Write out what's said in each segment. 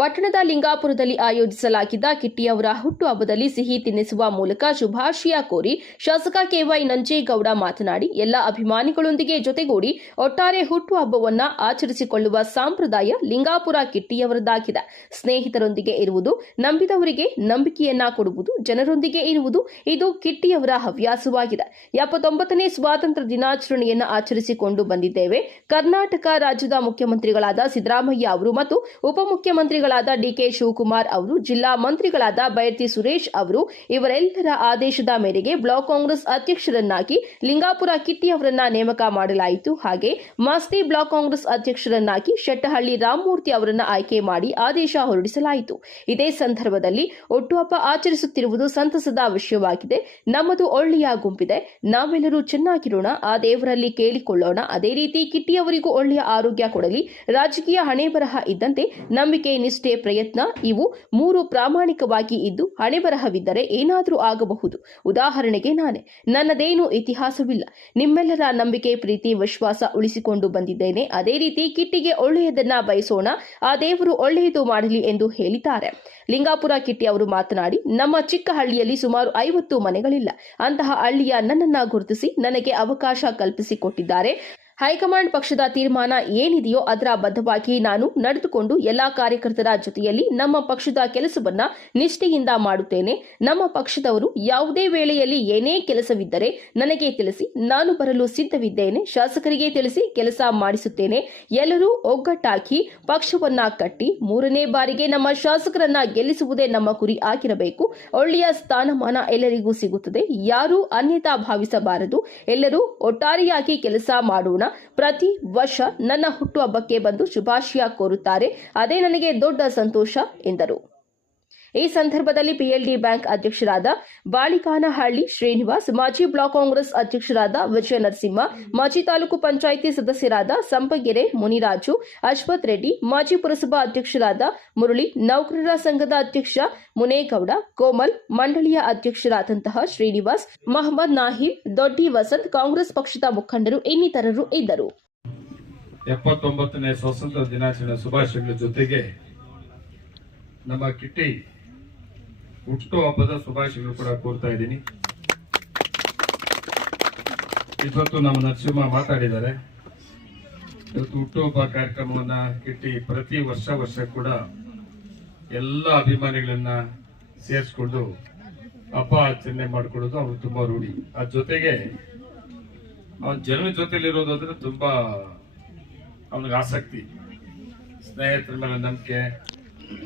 ಪಟ್ಟಣದ ಲಿಂಗಾಪುರದಲ್ಲಿ ಆಯೋಜಿಸಲಾಗಿದ್ದ ಕಿಟ್ಟಿಯವರ ಹುಟ್ಟುಹಬ್ಬದಲ್ಲಿ ಸಿಹಿ ತಿನ್ನಿಸುವ ಮೂಲಕ ಶುಭಾಶಯ ಕೋರಿ ಶಾಸಕ ಕೆವೈ ನಂಜೇಗೌಡ ಮಾತನಾಡಿ ಎಲ್ಲ ಅಭಿಮಾನಿಗಳೊಂದಿಗೆ ಜೊತೆಗೂಡಿ ಒಟ್ಟಾರೆ ಹುಟ್ಟುಹಬ್ಬವನ್ನು ಆಚರಿಸಿಕೊಳ್ಳುವ ಸಂಪ್ರದಾಯ ಲಿಂಗಾಪುರ ಕಿಟ್ಟಿಯವರದ್ದಾಗಿದೆ. ಸ್ನೇಹಿತರೊಂದಿಗೆ ಇರುವುದು, ನಂಬಿದವರಿಗೆ ನಂಬಿಕೆಯನ್ನ ಕೊಡುವುದು, ಜನರೊಂದಿಗೆ ಇರುವುದು ಇದು ಕಿಟ್ಟಿಯವರ ಹವ್ಯಾಸವಾಗಿದೆ. 79ನೇ ಸ್ವಾತಂತ್ರ್ಯ ದಿನಾಚರಣೆಯನ್ನು ಆಚರಿಸಿಕೊಂಡು ಬಂದಿದ್ದೇವೆ. ಕರ್ನಾಟಕ ರಾಜ್ಯದ ಮುಖ್ಯಮಂತ್ರಿಗಳಾದ ಸಿದ್ದರಾಮಯ್ಯ ಅವರು ಮತ್ತು ಉಪಮುಖ್ಯಮಂತ್ರಿಗಳಾದ ಡಿಕೆ ಶಿವಕುಮಾರ್ ಅವರು, ಜಿಲ್ಲಾ ಮಂತ್ರಿಗಳಾದ ಬೈರತಿ ಸುರೇಶ್ ಅವರು ಇವರೆಲ್ಲರ ಆದೇಶದ ಮೇರೆಗೆ ಬ್ಲಾಕ್ ಕಾಂಗ್ರೆಸ್ ಅಧ್ಯಕ್ಷರನ್ನಾಗಿ ಲಿಂಗಾಪುರ ಕಿಟ್ಟಿ ಅವರನ್ನ ನೇಮಕ ಮಾಡಲಾಯಿತು. ಹಾಗೆ ಮಾಸ್ತಿ ಬ್ಲಾಕ್ ಕಾಂಗ್ರೆಸ್ ಅಧ್ಯಕ್ಷರನ್ನಾಗಿ ಶೆಟ್ಟಹಳ್ಳಿ ರಾಮಮೂರ್ತಿ ಅವರನ್ನ ಆಯ್ಕೆ ಮಾಡಿ ಆದೇಶ ಹೊರಡಿಸಲಾಯಿತು. ಇದೇ ಸಂದರ್ಭದಲ್ಲಿ ಹುಟ್ಟುಹಬ್ಬ ಆಚರಿಸುತ್ತಿರುವುದು ಸಂತಸದ ವಿಷಯವಾಗಿದೆ. ನಮ್ಮದು ಒಳ್ಳೆಯ ಗುಂಪಿದೆ. ನಾವೆಲ್ಲರೂ ಚೆನ್ನಾಗಿರೋಣ, ಆ ದೇವರಲ್ಲಿ ಕೇಳಿಕೊಳ್ಳೋಣ. ಅದೇ ರೀತಿ ಕಿಟ್ಟಿಯವರಿಗೂ ಒಳ್ಳೆಯ ಆರೋಗ್ಯ ಕೊಡಲಿ. ರಾಜಕೀಯ ಹಣೆಬರಹ ಇದ್ದಂತೆ ನಂಬಿಕೆ, ನಿಷ್ಠೆ, ಪ್ರಯತ್ನ ಇವು ಮೂರು ಪ್ರಾಮಾಣಿಕವಾಗಿ ಇದ್ದು ಹಣೆಬರಹವಿದ್ದರೆ ಏನಾದರೂ ಆಗಬಹುದು. ಉದಾಹರಣೆಗೆ ನಾನೇ, ನನ್ನದೇನು ಇತಿಹಾಸವಿಲ್ಲ. ನಿಮ್ಮೆಲ್ಲರ ನಂಬಿಕೆ, ಪ್ರೀತಿ, ವಿಶ್ವಾಸ ಉಳಿಸಿಕೊಂಡು ಬಂದಿದ್ದೇನೆ. ಅದೇ ರೀತಿ ಕಿಟ್ಟಿಗೆ ಒಳ್ಳೆಯದನ್ನ ಬಯಸೋಣ, ಆ ದೇವರು ಒಳ್ಳೆಯದು ಮಾಡಲಿ ಎಂದು ಹೇಳಿದ್ದಾರೆ. ಲಿಂಗಾಪುರ ಕಿಟ್ಟಿ ಅವರು ಮಾತನಾಡಿ, ನಮ್ಮ ಚಿಕ್ಕ ಹಳ್ಳಿಯಲ್ಲಿ ಸುಮಾರು 50 ಮನೆಗಳಿಲ್ಲ. ಅಂತಹ ಹಳ್ಳಿಯ ನನ್ನನ್ನ ಗುರುತಿಸಿ ನನಗೆ ಅವಕಾಶ ಕಲ್ಪಿಸಿಕೊಟ್ಟಿದ್ದಾರೆ. ಹೈಕಮಾಂಡ್ ಪಕ್ಷದ ತೀರ್ಮಾನ ಏನಿದೆಯೋ ಅದರ ಬದ್ಧವಾಗಿ ನಾನು ನಡೆದುಕೊಂಡು ಎಲ್ಲಾ ಕಾರ್ಯಕರ್ತರ ಜೊತೆಯಲ್ಲಿ ನಮ್ಮ ಪಕ್ಷದ ಕೆಲಸವನ್ನ ನಿಷ್ಠೆಯಿಂದ ಮಾಡುತ್ತೇನೆ. ನಮ್ಮ ಪಕ್ಷದವರು ಯಾವುದೇ ವೇಳೆಯಲ್ಲಿ ಏನೇ ಕೆಲಸವಿದ್ದರೆ ನನಗೆ ತಿಳಿಸಿ, ನಾನು ಬರಲು ಸಿದ್ಧವಿದ್ದೇನೆ. ಶಾಸಕರಿಗೆ ತಿಳಿಸಿ ಕೆಲಸ ಮಾಡಿಸುತ್ತೇನೆ. ಎಲ್ಲರೂ ಒಗ್ಗಟ್ಟಾಗಿ ಪಕ್ಷವನ್ನ ಕಟ್ಟಿ 3ನೇ ಬಾರಿಗೆ ನಮ್ಮ ಶಾಸಕರನ್ನ ಗೆಲ್ಲಿಸುವುದೇ ನಮ್ಮ ಗುರಿ ಆಗಿರಬೇಕು. ಒಳ್ಳೆಯ ಸ್ಥಾನಮಾನ ಎಲ್ಲರಿಗೂ ಸಿಗುತ್ತದೆ. ಯಾರೂ ಅನ್ಯತಾ ಭಾವಿಸಬಾರದು. ಎಲ್ಲರೂ ಒಟ್ಟಾರೆಯಾಗಿ ಕೆಲಸ ಮಾಡೋಣ. ಪ್ರತಿ ವರ್ಷ ನನ್ನ ಹುಟ್ಟುಹಬ್ಬಕ್ಕೆ ಬಂದು ಶುಭಾಶಯ ಕೋರುತ್ತಾರೆ. ಅದೇ ನನಗೆ ದೊಡ್ಡ ಸಂತೋಷ ಎಂದರು. ಈ ಸಂದರ್ಭದಲ್ಲಿ ಪಿಎಲ್ಡಿ ಬ್ಯಾಂಕ್ ಅಧ್ಯಕ್ಷರಾದ ಬಾಳಿಕಾನಹಳ್ಳಿ ಶ್ರೀನಿವಾಸ್, ಮಾಜಿ ಬ್ಲಾಕ್ ಕಾಂಗ್ರೆಸ್ ಅಧ್ಯಕ್ಷರಾದ ವಿಜಯ ನರಸಿಂಹ, ಮಾಜಿ ತಾಲೂಕು ಪಂಚಾಯಿತಿ ಸದಸ್ಯರಾದ ಸಂಪಗೆರೆ ಮುನಿರಾಜು, ಅಶ್ವಥ್ ರೆಡ್ಡಿ, ಮಾಜಿ ಪುರಸಭಾ ಅಧ್ಯಕ್ಷರಾದ ಮುರಳಿ, ನೌಕರರ ಸಂಘದ ಅಧ್ಯಕ್ಷ ಮುನೇಗೌಡ, ಕೋಮಲ್, ಮಂಡಳಿಯ ಅಧ್ಯಕ್ಷರಾದಂತಹ ಶ್ರೀನಿವಾಸ್, ಮಹಮ್ಮದ್ ನಾಹಿಲ್, ದೊಡ್ಡಿ ವಸಂತ್, ಕಾಂಗ್ರೆಸ್ ಪಕ್ಷದ ಮುಖಂಡರು ಇನ್ನಿತರರು ಇದ್ದರು. 79ನೇ ಸ್ವಾತಂತ್ರ್ಯ ದಿನಾಚರಣೆ ಶುಭಾಶಯಗಳ ಜೊತೆಗೆ ನಮ್ಮ ಕಿಟ್ಟಿ ಹುಟ್ಟು ಹಬ್ಬದ ಶುಭಾಶಯಗಳು ಕೂಡ ಕೋರ್ತಾ ಇದ್ದೀನಿ. ಇವತ್ತು ನಮ್ಮ ನರಸಿಂಹ ಮಾತಾಡಿದ್ದಾರೆ. ಇವತ್ತು ಹುಟ್ಟುಹಬ್ಬ ಕಾರ್ಯಕ್ರಮವನ್ನ ಕಿಟ್ಟಿ ಪ್ರತಿ ವರ್ಷ ಕೂಡ ಎಲ್ಲ ಅಭಿಮಾನಿಗಳನ್ನ ಸೇರಿಸ್ಕೊಂಡು ಹಬ್ಬ ಆಚರಣೆ ಮಾಡಿಕೊಳ್ಳೋದು ಅವ್ರು ತುಂಬಾ ರೂಢಿ. ಅದ್ರ ಜೊತೆಗೆ ಅವನ ಜನರ ಜೊತೆಲಿರೋದು ಅಂದ್ರೆ ತುಂಬಾ ಅವನಿಗೆ ಆಸಕ್ತಿ, ಸ್ನೇಹಿತರ ಮೇಲೆ ನಂಬಿಕೆ,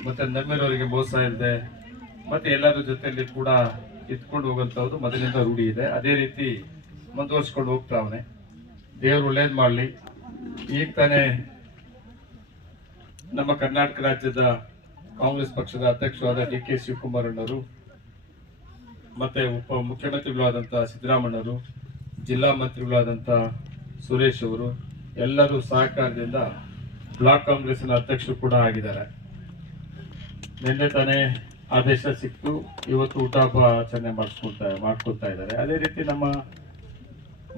ಮತ್ತೆ ನಂಬಿರೋರಿಗೆ ಮೋಸ ಇಲ್ಲದೆ ಮತ್ತೆ ಎಲ್ಲರ ಜೊತೆಯಲ್ಲಿ ಕೂಡ ಇತ್ಕೊಂಡು ಹೋಗುವಂತದ್ದು ಮೊದಲಿಂದ ರೂಢಿ ಇದೆ. ಅದೇ ರೀತಿ ಮುಂದುವರ್ಸ್ಕೊಂಡು ಹೋಗ್ತಾ ಅವನೇ. ದೇವರು ಒಳ್ಳೇದ್ ಮಾಡಲಿ. ಈಗ ತಾನೇ ನಮ್ಮ ಕರ್ನಾಟಕ ರಾಜ್ಯದ ಕಾಂಗ್ರೆಸ್ ಪಕ್ಷದ ಅಧ್ಯಕ್ಷರಾದ ಡಿಕೆ ಶಿವಕುಮಾರ್ ಅಣ್ಣವರು ಮತ್ತೆ ಉಪ ಮುಖ್ಯಮಂತ್ರಿಗಳಾದಂತಹ ಸಿದ್ದರಾಮಯ್ಯವರು, ಜಿಲ್ಲಾ ಮಂತ್ರಿಗಳಾದಂಥ ಸುರೇಶ್ ಅವರು ಎಲ್ಲರೂ ಸಹಕಾರದಿಂದ ಬ್ಲಾಕ್ ಕಾಂಗ್ರೆಸ್ನ ಅಧ್ಯಕ್ಷರು ಕೂಡ ಆಗಿದ್ದಾರೆ. ನಿನ್ನೆ ತಾನೇ ಆದೇಶ ಸಿಕ್ತು. ಇವತ್ತು ಹುಟ್ಟುಹಬ್ಬ ಆಚರಣೆ ಮಾಡ್ಕೊಳ್ತಾ ಇದ್ದಾರೆ. ಅದೇ ರೀತಿ ನಮ್ಮ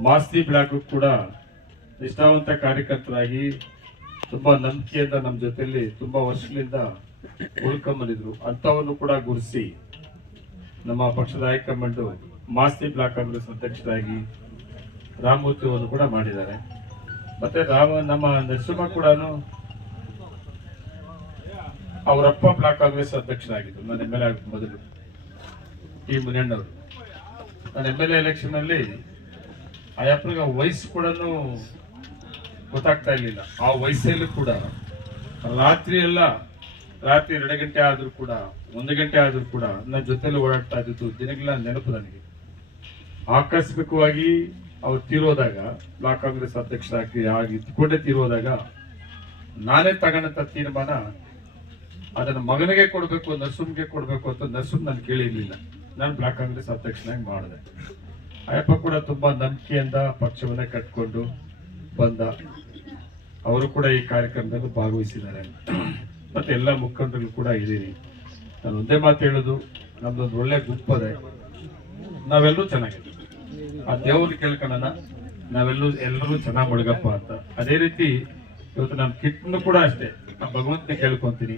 ಮಾಸ್ತಿ ಬ್ಲಾಕ್ ಕೂಡ ನಿಷ್ಠಾವಂತ ಕಾರ್ಯಕರ್ತರಾಗಿ ತುಂಬಾ ನಂಬಿಕೆಯಿಂದ ನಮ್ಮ ಜೊತೆಯಲ್ಲಿ ತುಂಬಾ ವರ್ಷಗಳಿಂದ ಉಳ್ಕೊಂಬಂದಿದ್ರು. ಅಂತವನ್ನು ಕೂಡ ಗುರುತಿಸಿ ನಮ್ಮ ಪಕ್ಷದ ಹೈಕಮಾಂಡ್ ಮಾಸ್ತಿ ಬ್ಲಾಕ್ ಕಾಂಗ್ರೆಸ್ ಅಧ್ಯಕ್ಷರಾಗಿ ರಾಮಮೂರ್ತಿ ಅವರು ಕೂಡ ಮಾಡಿದ್ದಾರೆ. ಮತ್ತೆ ನಮ್ಮ ನರಸಿಂಹ ಕೂಡ ಅವರಪ್ಪ ಬ್ಲಾಕ್ ಕಾಂಗ್ರೆಸ್ ಅಧ್ಯಕ್ಷರಾಗಿದ್ರು. ನಾನು ಎಂ ಎಲ್ ಎ ಮೊದಲು ಟಿ ಮುನಿಯಣ್ಣವರು. ನಾನು ಎಂ ಎಲ್ ಎ ಎಲೆಕ್ಷನ್ ಅಲ್ಲಿ ಅಯ್ಯಪ್ಪನಿಗೆ ವಯಸ್ಸು ಕೂಡ ಗೊತ್ತಾಗ್ತಾ ಇರ್ಲಿಲ್ಲ. ಆ ವಯಸ್ಸಲ್ಲೂ ಕೂಡ ರಾತ್ರಿ 2 ಗಂಟೆ ಆದ್ರೂ ಕೂಡ 1 ಗಂಟೆ ಆದ್ರೂ ಕೂಡ ನನ್ನ ಜೊತೆಲಿ ಓಡಾಡ್ತಾ ಇದ್ದು ದಿನಗಳ ನೆನಪು ನನಗೆ. ಆಕಸ್ಮಿಕವಾಗಿ ಅವ್ರು ತೀರೋದಾಗ, ಬ್ಲಾಕ್ ಕಾಂಗ್ರೆಸ್ ಅಧ್ಯಕ್ಷರಾಗಿ ಇದ್ಕೊಂಡೇ ತೀರೋದಾಗ ನಾನೇ ತಗೊಂಡಂತ ತೀರ್ಮಾನ ಅದನ್ನ ಮಗನಿಗೆ ಕೊಡ್ಬೇಕು, ನರಸಿಂಹಗೆ ಕೊಡ್ಬೇಕು ಅಂತ ನರಸಿಂಹ ನಾನು ಕೇಳಿರ್ಲಿಲ್ಲ. ನಾನು ಬ್ಲಾಕ್ ಕಾಂಗ್ರೆಸ್ ಅಧ್ಯಕ್ಷನಾಗಿ ಮಾಡಿದೆ. ಅಯ್ಯಪ್ಪ ಕೂಡ ತುಂಬಾ ನಂಬಿಕೆಯಿಂದ ಪಕ್ಷವನ್ನ ಕಟ್ಕೊಂಡು ಬಂದ. ಅವರು ಕೂಡ ಈ ಕಾರ್ಯಕ್ರಮದಲ್ಲಿ ಭಾಗವಹಿಸಿದ್ದಾರೆ. ಮತ್ತೆ ಎಲ್ಲ ಮುಖಂಡರು ಕೂಡ ಇದ್ದೀರಿ. ನಾನು ಒಂದೇ ಮಾತು ಹೇಳೋದು, ನಮ್ದೊಂದು ಒಳ್ಳೆ ಗುಂಪದೆ, ನಾವೆಲ್ಲರೂ ಚೆನ್ನಾಗಿದ್ದೀವಿ. ಆ ದೇವ್ರು ಕೇಳ್ಕೊಳ್ಳೋಣ, ಎಲ್ಲರೂ ಚೆನ್ನಾಗಿ ಮುಳುಗಪ್ಪ ಅಂತ. ಅದೇ ರೀತಿ ಇವತ್ತು ನಾನು ಕಿಟ್ನು ಕೂಡ ಅಷ್ಟೇ, ನಾನು ಭಗವಂತನ ಕೇಳ್ಕೊಂತೀನಿ,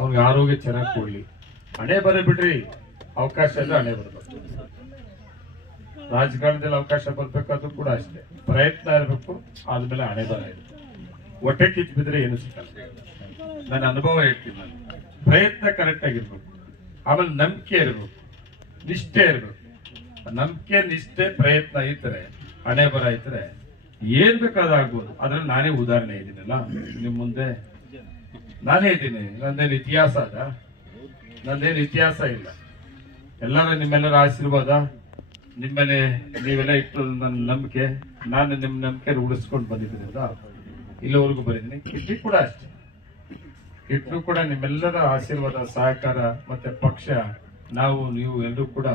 ಅವ್ನಿಗೆ ಆರೋಗ್ಯ ಚೆನ್ನಾಗಿ ಕೊಡ್ಲಿ. ಹಣೆ ಬರ ಬಿಡ್ರಿ, ಅವಕಾಶ ಇಲ್ಲ, ಹಣೆ ಬರ್ಬೇಕು. ರಾಜಕಾರಣದಲ್ಲಿ ಅವಕಾಶ ಬರ್ಬೇಕಾದ್ರೂ ಕೂಡ ಅಷ್ಟೇ, ಪ್ರಯತ್ನ ಇರಬೇಕು, ಆದ್ಮೇಲೆ ಹಣೆ ಬರ ಇದೆ. ಹೊಟ್ಟೆ ಕಿಚ್ಚು ಬಿದ್ರೆ ಏನು ಸಿಕ್ಕಲ್ಲ. ನನ್ನ ಅನುಭವ ಹೇಳ್ತೀನಿ ನಾನು. ಪ್ರಯತ್ನ ಕರೆಕ್ಟ್ ಆಗಿರ್ಬೇಕು, ಆಮೇಲೆ ನಂಬಿಕೆ ಇರಬೇಕು, ನಿಷ್ಠೆ ಇರಬೇಕು. ನಂಬಿಕೆ, ನಿಷ್ಠೆ, ಪ್ರಯತ್ನ ಇದ್ರೆ, ಹಣೆ ಬರ ಇದ್ರೆ ಏನ್ ಬೇಕಾದಾಗ್ಬೋದು. ಅದ್ರಲ್ಲಿ ನಾನೇ ಉದಾಹರಣೆ ಇದ್ದೀನಲ್ಲ ನಿಮ್ ಮುಂದೆ, ನಾನೇ ಇದ್ದೀನಿ. ನಂದೇನು ಇತಿಹಾಸ ಅದ? ನಂದೇನು ಇತಿಹಾಸ ಇಲ್ಲ. ನಿಮ್ಮೆಲ್ಲರ ಆಶೀರ್ವಾದ, ನಿಮ್ಮನೆ ನೀವೆಲ್ಲ ಇಟ್ಟು ನನ್ನ ನಂಬಿಕೆ, ನಾನು ನಿಮ್ಮ ನಂಬಿಕೆ ಉಳಿಸ್ಕೊಂಡು ಬಂದಿದ್ದೀನಲ್ಲ, ಇಲ್ಲಿವರೆಗೂ ಬಂದಿದ್ದೀನಿ. ಕಿಟ್ಟಿ ಕೂಡ ಅಷ್ಟೇ, ಕಿಟ್ಲು ಕೂಡ ನಿಮ್ಮೆಲ್ಲರ ಆಶೀರ್ವಾದ, ಸಹಕಾರ ಮತ್ತೆ ಪಕ್ಷ, ನಾವು ನೀವು ಎಲ್ಲರೂ ಕೂಡ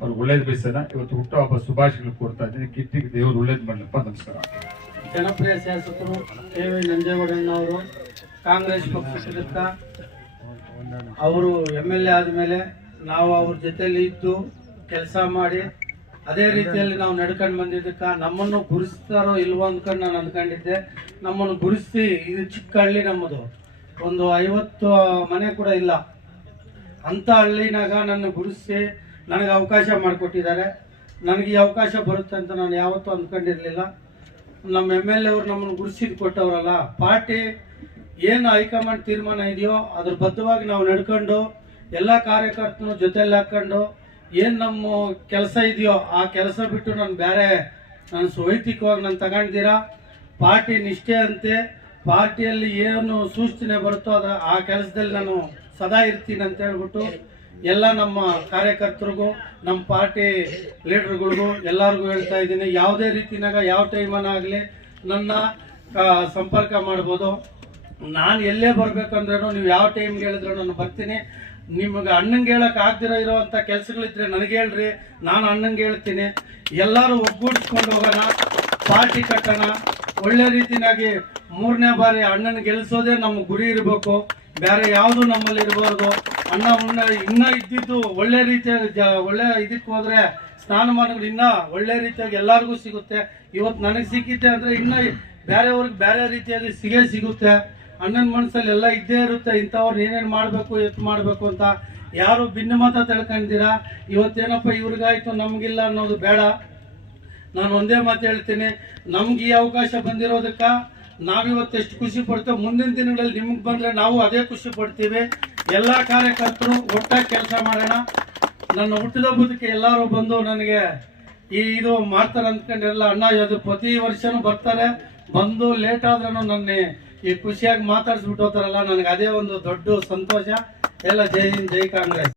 ಅವ್ರಿಗೆ ಒಳ್ಳೇದು ಬಯಸೋಣ. ಇವತ್ತು ಹುಟ್ಟುಹಬ್ಬ ಶುಭಾಶಯಗಳು ಕೋರ್ತಾ ಇದ್ದೀನಿ. ಕಿಟ್ಟಿಗೆ ದೇವರು ಒಳ್ಳೇದು ಮಾಡಲಪ್ಪ. ನಮಸ್ಕಾರ. ಜನಪ್ರಿಯ ಶಾಸಕರು ಕೆ.ವಿ. ನಂಜೇಗೌಡಣ್ಣವರು ಕಾಂಗ್ರೆಸ್ ಪಕ್ಷದಿಂದ ಅವರು MLA ಆದಮೇಲೆ ನಾವು ಅವ್ರ ಜೊತೆಯಲ್ಲಿ ಇದ್ದು ಕೆಲಸ ಮಾಡಿ ಅದೇ ರೀತಿಯಲ್ಲಿ ನಾವು ನಡ್ಕೊಂಡು ಬಂದಿದ್ದಕ್ಕೆ ನಮ್ಮನ್ನು ಗುರುಸ್ತಾರೋ ಇಲ್ವೋ ಅಂದ್ಕೊಂಡು ನಾನು ಅಂದ್ಕೊಂಡಿದ್ದೆ. ನಮ್ಮನ್ನು ಗುರುಸಿ, ಇದು ಚಿಕ್ಕ ಹಳ್ಳಿ ನಮ್ಮದು, ಒಂದು 50 ಮನೆ ಕೂಡ ಇಲ್ಲ ಅಂತ ಹಳ್ಳಿನಾಗ ನನ್ನ ಗುರುಸಿ ನನಗೆ ಅವಕಾಶ ಮಾಡಿಕೊಟ್ಟಿದ್ದಾರೆ. ನನಗೆ ಈ ಅವಕಾಶ ಬರುತ್ತೆ ಅಂತ ನಾನು ಯಾವತ್ತೂ ಅಂದ್ಕೊಂಡಿರಲಿಲ್ಲ. ನಮ್ಮ MLA ಅವರು ನಮ್ಮನ್ನು ಗುರುಸಿದ್ ಕೊಟ್ಟವರಲ್ಲ, ಪಾರ್ಟಿ ಏನು ಹೈಕಮಾಂಡ್ ತೀರ್ಮಾನ ಇದೆಯೋ ಅದ್ರ ಬದ್ಧವಾಗಿ ನಾವು ನಡ್ಕೊಂಡು ಎಲ್ಲ ಕಾರ್ಯಕರ್ತನ ಜೊತೆಯಲ್ಲಿ ಹಾಕೊಂಡು ಏನು ನಮ್ಮ ಕೆಲಸ ಇದೆಯೋ ಆ ಕೆಲಸ ಬಿಟ್ಟು ನಾನು ಬೇರೆ ನಾನು ವೈಯಕ್ತಿಕವಾಗಿ ನಾನು ತಗೊಂಡಿದ್ದೀರಾ. ಪಾರ್ಟಿ ನಿಷ್ಠೆ ಅಂತೆ, ಪಾರ್ಟಿಯಲ್ಲಿ ಏನು ಸೂಚನೆ ಬರುತ್ತೋ ಅದರ ಆ ಕೆಲಸದಲ್ಲಿ ನಾನು ಸದಾ ಇರ್ತೀನಿ ಅಂತ ಹೇಳ್ಬಿಟ್ಟು ಎಲ್ಲ ನಮ್ಮ ಕಾರ್ಯಕರ್ತರಿಗೂ ನಮ್ಮ ಪಾರ್ಟಿ ಲೀಡರ್ಗಳಿಗೂ ಎಲ್ಲರಿಗೂ ಹೇಳ್ತಾ ಇದ್ದೀನಿ. ಯಾವುದೇ ರೀತಿನಾಗ ಯಾವ ಟೈಮನ್ನಾಗಲಿ ನನ್ನ ಸಂಪರ್ಕ ಮಾಡ್ಬೋದು. ನಾನು ಎಲ್ಲೇ ಬರ್ಬೇಕಂದ್ರೂ ನೀವು ಯಾವ ಟೈಮ್ಗೆ ಹೇಳಿದ್ರು ನಾನು ಬರ್ತೀನಿ. ನಿಮಗೆ ಅಣ್ಣಂಗೆ ಹೇಳಕ್ ಆಗ್ದಿರೋ ಇರೋವಂಥ ಕೆಲಸಗಳಿದ್ರೆ ನನಗೆ ಹೇಳ್ರಿ, ನಾನು ಅಣ್ಣಂಗೆ ಹೇಳ್ತೀನಿ. ಎಲ್ಲರೂ ಒಗ್ಗೂಡಿಸ್ಕೊಂಡು ಹೋಗೋಣ, ಪಾರ್ಟಿ ಕಟ್ಟೋಣ. ಒಳ್ಳೆ ರೀತಿನಾಗಿ 3ನೇ ಬಾರಿ ಅಣ್ಣನ ಗೆಲ್ಲಿಸೋದೇ ನಮ್ಮ ಗುರಿ ಇರಬೇಕು, ಬೇರೆ ಯಾವುದು ನಮ್ಮಲ್ಲಿ ಇರಬಾರ್ದು. ಅಣ್ಣ ಇನ್ನೂ ಇದ್ದಿದ್ದು ಒಳ್ಳೆ ರೀತಿಯಾಗಿ ಒಳ್ಳೆ ಇದಕ್ಕೆ ಹೋದ್ರೆ ಸ್ಥಾನಮಾನಗಳು ಇನ್ನೂ ಒಳ್ಳೆ ರೀತಿಯಾಗಿ ಎಲ್ಲರಿಗೂ ಸಿಗುತ್ತೆ. ಇವತ್ತು ನನಗೆ ಸಿಕ್ಕಿತ್ತೆ ಅಂದರೆ ಇನ್ನೂ ಬೇರೆಯವ್ರಿಗೆ ಬೇರೆ ರೀತಿಯಾಗಿ ಸಿಗುತ್ತೆ. ಅಣ್ಣನ ಮನಸ್ಸಲ್ಲಿ ಎಲ್ಲ ಇದ್ದೇ ಇರುತ್ತೆ, ಇಂಥವ್ರು ಏನೇನು ಮಾಡಬೇಕು ಎತ್ತು ಮಾಡಬೇಕು ಅಂತ. ಯಾರು ಭಿನ್ನಮತ ತಿಳ್ಕೊಂಡಿದ್ದೀರಾ, ಇವತ್ತೇನಪ್ಪ ಇವ್ರಿಗಾಯ್ತು ನಮಗಿಲ್ಲ ಅನ್ನೋದು ಬೇಡ. ನಾನು ಒಂದೇ ಮಾತು ಹೇಳ್ತೀನಿ, ನಮ್ಗೆ ಈ ಅವಕಾಶ ಬಂದಿರೋದಕ್ಕೆ ನಾವಿವತ್ತು ಎಷ್ಟು ಖುಷಿ ಪಡ್ತೇವೆ, ಮುಂದಿನ ದಿನಗಳಲ್ಲಿ ನಿಮ್ಗೆ ಬಂದರೆ ನಾವು ಅದೇ ಖುಷಿ ಪಡ್ತೀವಿ. ಎಲ್ಲ ಕಾರ್ಯಕರ್ತರು ಒಟ್ಟಾಗಿ ಕೆಲಸ ಮಾಡೋಣ. ನನ್ನ ಹುಟ್ಟಿದ ಬದುಕೆ ಎಲ್ಲರೂ ಬಂದು ನನಗೆ ಇದು ಮಾಡ್ತಾರೆ ಅಂದ್ಕೊಂಡಿರಲ್ಲ. ಅಣ್ಣ ಅದು ಪ್ರತಿ ವರ್ಷನೂ ಬರ್ತಾರೆ, ಬಂದು ಲೇಟ್ ಆದ್ರೂ ನನ್ನ ಈ ಖುಷಿಯಾಗಿ ಮಾತಾಡಿಸ್ಬಿಟ್ಟು ಹೋಗ್ತಾರಲ್ಲ, ನನಗೆ ಅದೇ ಒಂದು ದೊಡ್ಡ ಸಂತೋಷ. ಎಲ್ಲ ಜೈ ಹಿಂದ್, ಜೈ ಕಾಂಗ್ರೆಸ್.